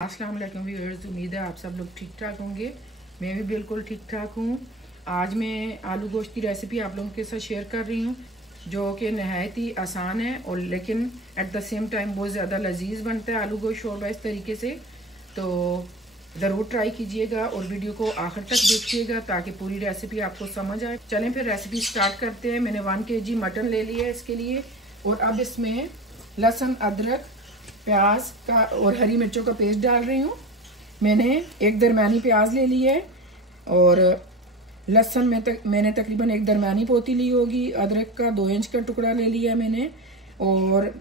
अस्सलाम वालेकुम व्यूअर्स, उम्मीद है आप सब लोग ठीक ठाक होंगे। मैं भी बिल्कुल ठीक ठाक हूँ। आज मैं आलू गोश्त की रेसिपी आप लोगों के साथ शेयर कर रही हूँ, जो कि नहायत ही आसान है और लेकिन एट द सेम टाइम बहुत ज़्यादा लजीज बनता है आलू गोश्त शोरबा इस तरीके से। तो ज़रूर ट्राई कीजिएगा और वीडियो को आखिर तक देखिएगा ताकि पूरी रेसिपी आपको समझ आए। चलें फिर रेसिपी स्टार्ट करते हैं। मैंने 1 kg मटन ले लिया है इसके लिए, और अब इसमें लहसुन, अदरक, प्याज का और हरी मिर्चों का पेस्ट डाल रही हूँ। मैंने एक दरमियानी प्याज ले ली है और लहसुन में मैंने तकरीबन एक दरमियानी पोती ली होगी। अदरक का 2 इंच का टुकड़ा ले लिया है मैंने, और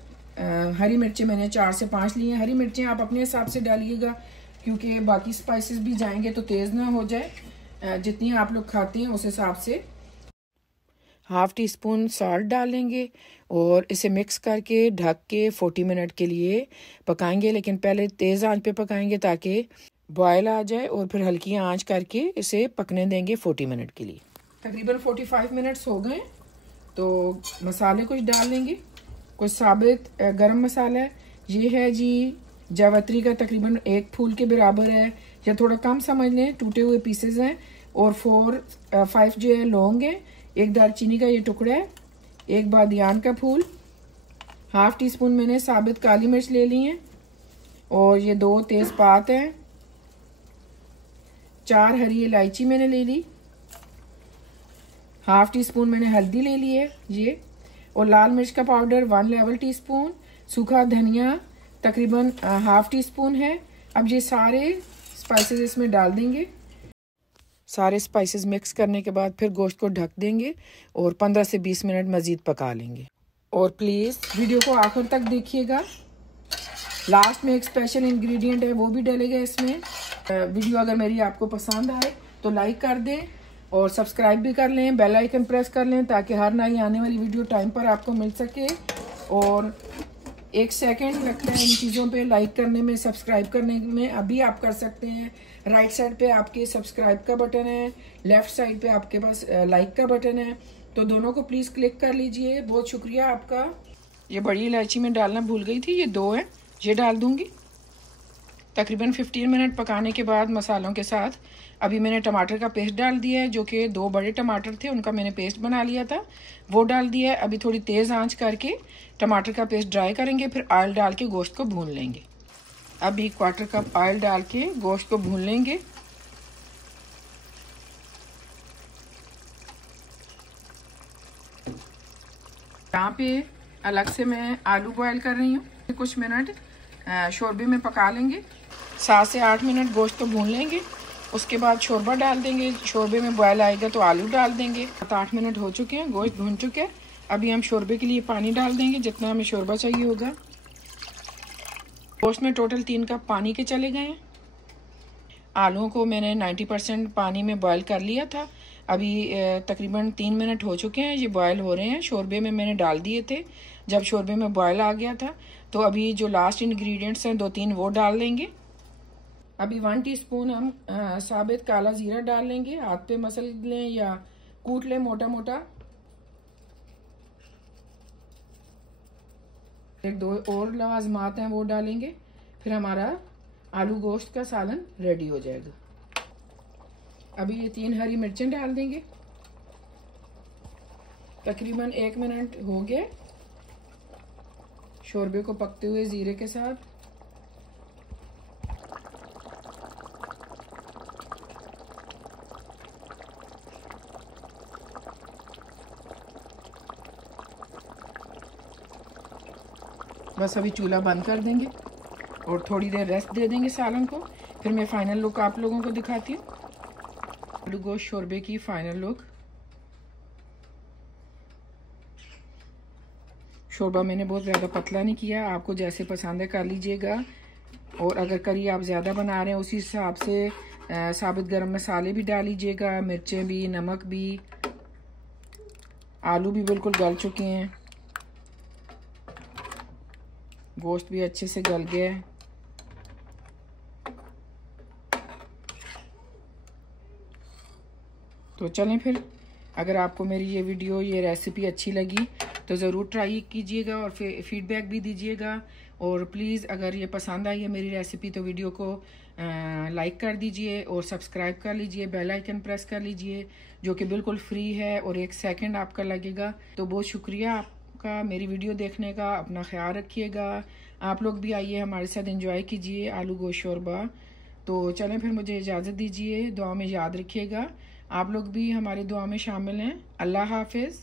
हरी मिर्चें मैंने 4 से 5 ली हैं। हरी मिर्चें आप अपने हिसाब से डालिएगा क्योंकि बाकी स्पाइसेस भी जाएंगे तो तेज़ ना हो जाए। जितनी आप लोग खाते हैं उस हिसाब से। हाफ़ टी स्पून सॉल्ट डालेंगे और इसे मिक्स करके ढक के 40 मिनट के लिए पकाएंगे, लेकिन पहले तेज़ आंच पे पकाएंगे ताकि बॉयल आ जाए, और फिर हल्की आंच करके इसे पकने देंगे 40 मिनट के लिए। तकरीबन 45 मिनट्स हो गए तो मसाले कुछ डाल लेंगे। कुछ साबित गरम मसाला है, ये है जी जावित्री का, तकरीबन 1 फूल के बराबर है या थोड़ा कम समझ लें, टूटे हुए पीसेस हैं। और 5 जो है लौंग है, 1 दालचीनी का ये टुकड़ा है, 1 बादियान का फूल, हाफ़ टी स्पून मैंने साबित काली मिर्च ले ली है, और ये 2 तेज़पात हैं, 4 हरी इलायची मैंने ले ली, हाफ़ टी स्पून मैंने हल्दी ले ली है ये, और लाल मिर्च का पाउडर 1 लेवल टी स्पून, सूखा धनिया तकरीबन हाफ़ टी स्पून है। अब ये सारे स्पाइसेस इसमें डाल देंगे। सारे स्पाइसेस मिक्स करने के बाद फिर गोश्त को ढक देंगे और 15 से 20 मिनट मज़ीद पका लेंगे। और प्लीज़ वीडियो को आखिर तक देखिएगा, लास्ट में एक स्पेशल इंग्रेडिएंट है वो भी डलेगा इसमें। वीडियो अगर मेरी आपको पसंद आए तो लाइक कर दें और सब्सक्राइब भी कर लें, बेल आइकन प्रेस कर लें ताकि हर नई आने वाली वीडियो टाइम पर आपको मिल सके। और 1 सेकेंड लगता है इन चीज़ों पे लाइक करने में, सब्सक्राइब करने में, अभी आप कर सकते हैं। राइट साइड पे आपके सब्सक्राइब का बटन है, लेफ्ट साइड पे आपके पास लाइक का बटन है, तो दोनों को प्लीज़ क्लिक कर लीजिए। बहुत शुक्रिया आपका। ये बड़ी इलायची में डालना भूल गई थी, ये 2 है, ये डाल दूंगी। तकरीबन 15 मिनट पकाने के बाद मसालों के साथ अभी मैंने टमाटर का पेस्ट डाल दिया है, जो कि 2 बड़े टमाटर थे उनका मैंने पेस्ट बना लिया था, वो डाल दिया है। अभी थोड़ी तेज़ आंच करके टमाटर का पेस्ट ड्राई करेंगे, फिर ऑयल डाल के गोश्त को भून लेंगे। अभी 1/4 कप ऑयल डाल के गोश्त को भून लेंगे। यहाँ पे अलग से मैं आलू बॉयल कर रही हूँ। कुछ मिनट शोरबे में पका लेंगे, 7 से 8 मिनट गोश्त को भून लेंगे। उसके बाद शोरबा डाल देंगे, शोरबे में बॉयल आएगा तो आलू डाल देंगे। 7-8 मिनट हो चुके हैं, गोश्त भून चुके हैं। अभी हम शोरबे के लिए पानी डाल देंगे जितना हमें शोरबा चाहिए होगा। गोश्त में टोटल 3 कप पानी के चले गए हैं। आलूओं को मैंने 90% पानी में बॉयल कर लिया था। अभी तकरीबन 3 मिनट हो चुके हैं, ये बॉयल हो रहे हैं। शोरबे में मैंने डाल दिए थे जब शोरबे में बॉयल आ गया था। तो अभी जो लास्ट इंग्रेडिएंट्स हैं 2-3 वो डाल लेंगे। अभी 1 टीस्पून हम साबित काला ज़ीरा डाल लेंगे। हाथ पे मसल लें या कूट लें मोटा मोटा। 1-2 और लवाजमात हैं वो डालेंगे, फिर हमारा आलू गोश्त का सालन रेडी हो जाएगा। अभी ये 3 हरी मिर्चें डाल देंगे। तकरीबन 1 मिनट हो गया शोरबे को पकते हुए ज़ीरे के साथ। बस अभी चूल्हा बंद कर देंगे और थोड़ी देर रेस्ट दे देंगे सालन को, फिर मैं फाइनल लुक आप लोगों को दिखाती हूँ। आलू गोश्त शोरबे की फाइनल लुक। शोरबा मैंने बहुत ज़्यादा पतला नहीं किया, आपको जैसे पसंद है कर लीजिएगा। और अगर करी आप ज़्यादा बना रहे हैं उसी हिसाब से साबित गरम मसाले भी डाल लीजिएगा, मिर्चें भी, नमक भी। आलू भी बिल्कुल गल चुके हैं, गोश्त भी अच्छे से गल गया है। तो चलें फिर, अगर आपको मेरी ये वीडियो, ये रेसिपी अच्छी लगी तो ज़रूर ट्राई कीजिएगा और फीडबैक भी दीजिएगा। और प्लीज़ अगर ये पसंद आई है मेरी रेसिपी तो वीडियो को लाइक कर दीजिए और सब्सक्राइब कर लीजिए, बेल आइकन प्रेस कर लीजिए जो कि बिल्कुल फ्री है और 1 सेकंड आपका लगेगा। तो बहुत शुक्रिया आपका मेरी वीडियो देखने का। अपना ख्याल रखिएगा। आप लोग भी आइए हमारे साथ एंजॉय कीजिए आलू गोश्त शोरबा। तो चलें फिर मुझे इजाज़त दीजिए। दुआ में याद रखिएगा। आप लोग भी हमारे दुआ में शामिल हैं। अल्लाह हाफिज़।